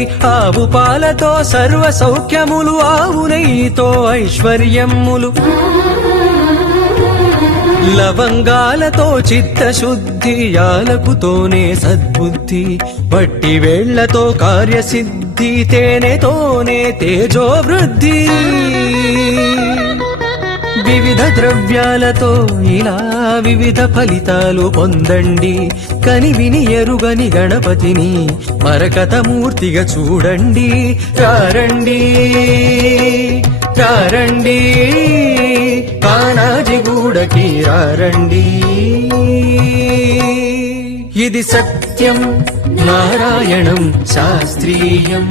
ఆవు పాలతో సర్వ సౌఖ్యములు, ఆవు నెయ్యితో ఐశ్వర్యములు, లవంగాలతో చిత్తశుద్ధి, యాలకుతోనే సద్బుద్ధి, బట్టి వేళ్లతో కార్యసిద్ధి, తేనెతోనే తేజోవృద్ధి. వివిధ ద్రవ్యాలతో ఇలా వివిధ ఫలితాలు పొందండి. కనివిని ఎరుగని గణపతిని మరకతమూర్తిగా చూడండి. రారండి రారండి కానాజిగూడకి రారండి. ఇది సత్యం నారాయణం శాస్త్రీయం.